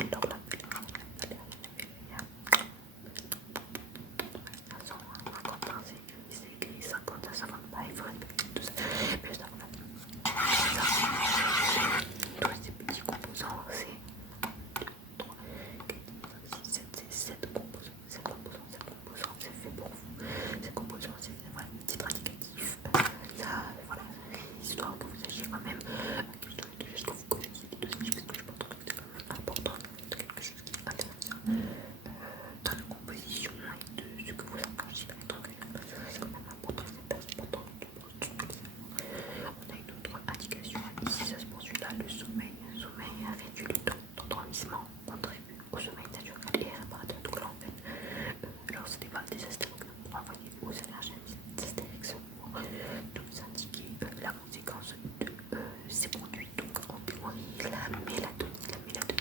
Alors là, c'est écrit 50 à 50, il faut répéter tout ça. Mais ça, tous ces petits composants, c'est 3, 4, 5, 6, 7, c'est 7 composants. 7 composants, c'est fait pour vous. Ces composants, c'est voilà, un petit indicatif. Ça, voilà, histoire que vous sachiez quand même quelque chose que vous connaissez, des dosages, parce que je pense que c'est quand même important, quelque chose qui est intéressant dans la composition et de ce que vous approchez dans les trucs. C'est quand même important, c'est très important. On a une autre indication ici, ça se poursuit là, le sommeil. Le sommeil réduit le temps d'endormissement, contribue au sommeil naturel et réparateur. Donc là, en fait, alors c'était pas des astérix pour envoyer aux allergistes d'astérix pour nous indiquer la conséquence de ces produits. Donc en théorie, la mélatonine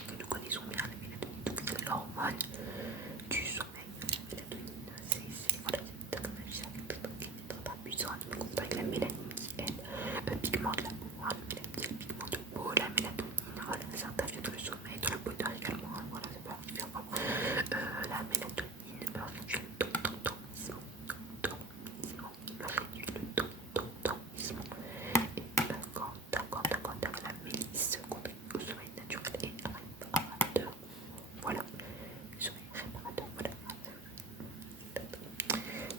que nous connaissons bien, la mélatonine, donc c'est l'hormone du sommeil. La mélatonine, c'est voilà, c'est comme un chien qui est très puissant, donc on avec la mélanine qui elle pigmente la peau, hein, la mélanine pigmente de peau, la mélatonine, voilà, ça intervient dans le sommeil, dans le bonheur également, hein, voilà, c'est pas différent. La mélatonine réduit le taux d'endormissement, réduit le taux d'endormissement. Et quand la mélisse contribue au sommeil naturel et réparateur. Voilà, le sommeil réparateur, voilà.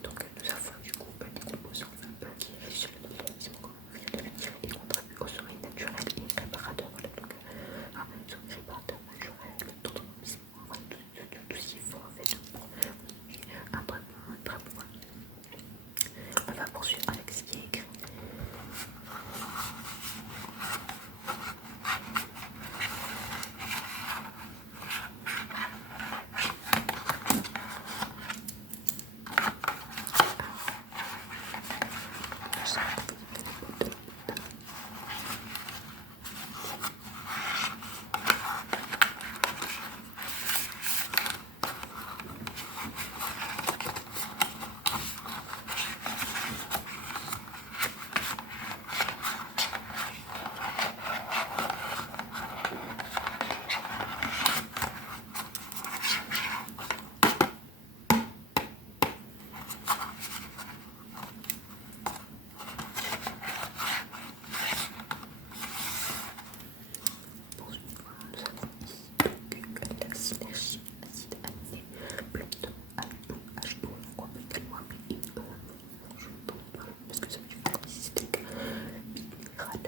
Donc nous avons du coup des composants qui réduisent le mécanisme, comme on vient de le dire, et contribuent au sommeil naturel et réparateur. Voilà, donc sommeil réparateur naturel, le taux d'endormissement, voilà, tout ce qu'il faut en fait pour un très bon. On va poursuivre avec ce qui est écrit. La synergie acide aminé, plutôt H2O, qu'on peut également appeler IE, parce que ça veut dire système minéral,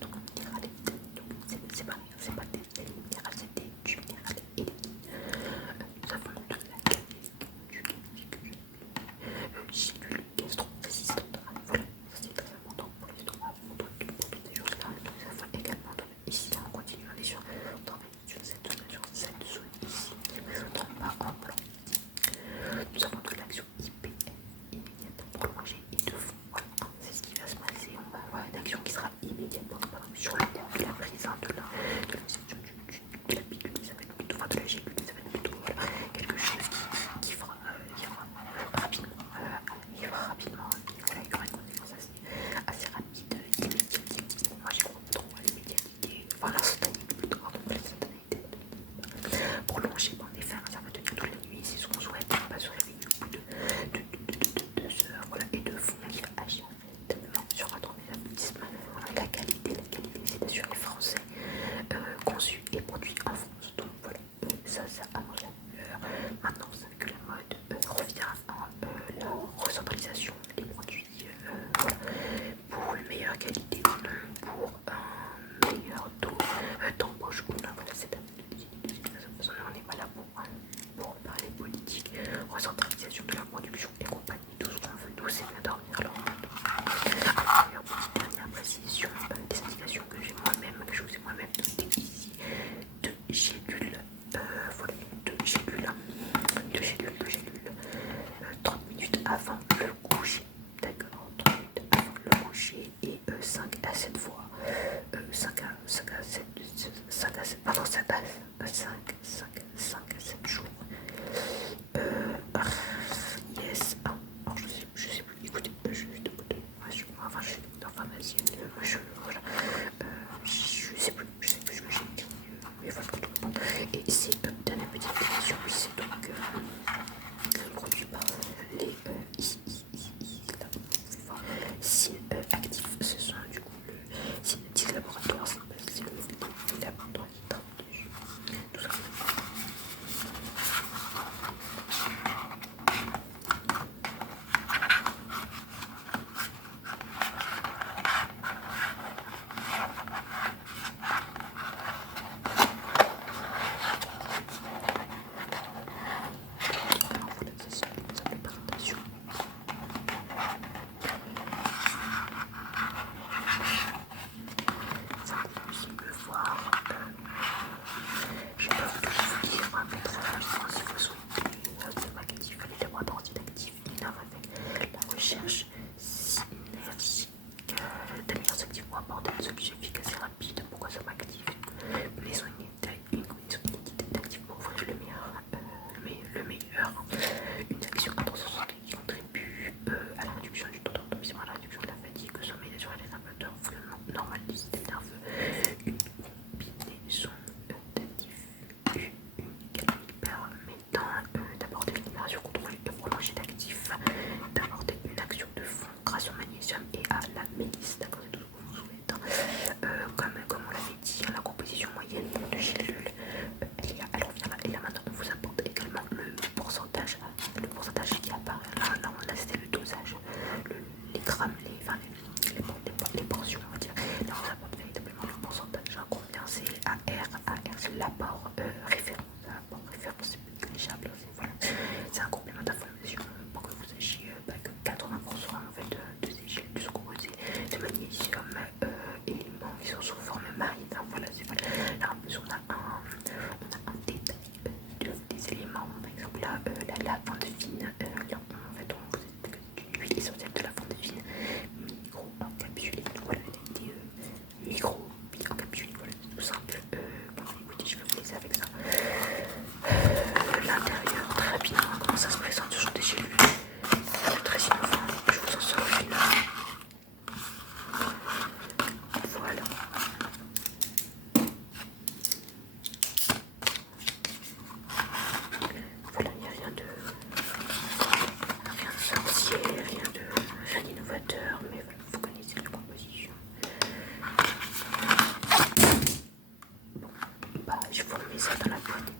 donc minéral et vitamine, c'est pas des minérales, c'est du minéral et des nous avons de la gélule gastro-résistante. Voilà, ça c'est très important pour l'estomac, pour toutes ces choses-là. Nous avons également ici, on continue, on est sur cette zone ici, qui ne se trompe pas en blanc. Nous avons de l'action IPM immédiate, prolongée et de fond. Voilà, c'est ce qui va se passer. On va avoir une action qui sera immédiatement sur le terme de la prise de la pilule, ça va être plutôt, enfin de la gélule, ça va être plutôt voilà, quelque chose qui fera rapidement, voilà, il y aura une conséquence assez rapide, immédiate. Moi j'ai trop l'immédiateté, enfin l'instantanéité plutôt, l'instantanéité. Prolonger, en effet, ça va tenir toute la nuit, c'est ce qu'on souhaite, on va se réveiller au bout de 2 heures, voilà, et de fond qui va agir sur notre métabolisme. La qualité, c'est bien sûr les Français, conçu et produit en France. Donc voilà, ça annonce la couleur. Maintenant, c'est que la mode revient à la recentralisation des produits, voilà, pour une meilleure qualité ou non, pour un meilleur taux d'embauche ou non. Voilà, c'est on n'est pas là pour parler politique, recentralisation de la production et compagnie. Tout ce qu'on veut, tout c'est bien dormir alors. Alors, petite dernière précision, des indications que j'ai moi-même, que je vous ai moi-même notées ici, de gélules, voilà, de gélules, 30 minutes avant le coucher, d'accord, 30 minutes avant le coucher et 5 à 7 fois, 5 à 7, pardon, 5 à 7 jours. Yes, alors je sais plus, écoutez, je vais écouter, enfin je suis en pharmacie, voilà, je sais plus ce que j'ai dit, c'est dernière petite question, c'est donc produit par les signes actifs. Ce sont du coup le cinétique laboratoire, c'est le laboratoire qui travaille dessus, tout simplement. Alors voilà, ça c'est une simple présentation. Ça vous aussi le voir. Je peux vous dire un peu très rapidement si vous souhaitez le magatif, les laboratoires didactifs innovent avec la recherche synergique d'intelligence active pour apporter des solutions efficaces et rapides pour consomme actif. Une maison inédite d'actifs pour offrir le meilleur. Une action intentionnelle qui contribue à la réduction du taux d'endormissement, à la réduction de la fatigue, le sommeil naturel et réparateur, normal du système nerveux. Une combinaison d'actifs unique permettant d'apporter une libération contrôlée et prolongée d'actifs, d'apporter une action de fond grâce au magnésium et à la mélisse. D'accord, c'est tout ce qu'on souhaite. Comme on l'avait dit, la composition moyenne de cellules, elle revient là. Et là maintenant, on vous apporte également le pourcentage qui apparaît là. Là c'était le dosage, les grammes, les portions, on va dire. Là, on vous apporte véritablement le pourcentage. Combien c'est AR c'est l'apport référence. L'apport référence, c'est plus négligeable. C'est un complément d'information pour que vous sachiez que 80% en fait, de ces gélules sont composées de magnésium, éléments qui sont sous forme marine. Voilà, là en plus on a un détail des éléments. Par exemple là, la lavande fine, là en fait on vous explique que l'huile essentielle de la lavande fine micro-encapsulée. Voilà, elle a été micro-encapsulée, voilà, c'est tout simple. Bon écoutez, je vais vous laisser avec ça. L'intérieur, très rapidement, comment ça se présente, ce sont des gélules très innovant. Je vous en sors une. Voilà. Voilà, il n'y a rien de sorcier, rien d'innovateur, mais voilà, vous connaissez la composition. Bon, bah je vous remets ça dans la boîte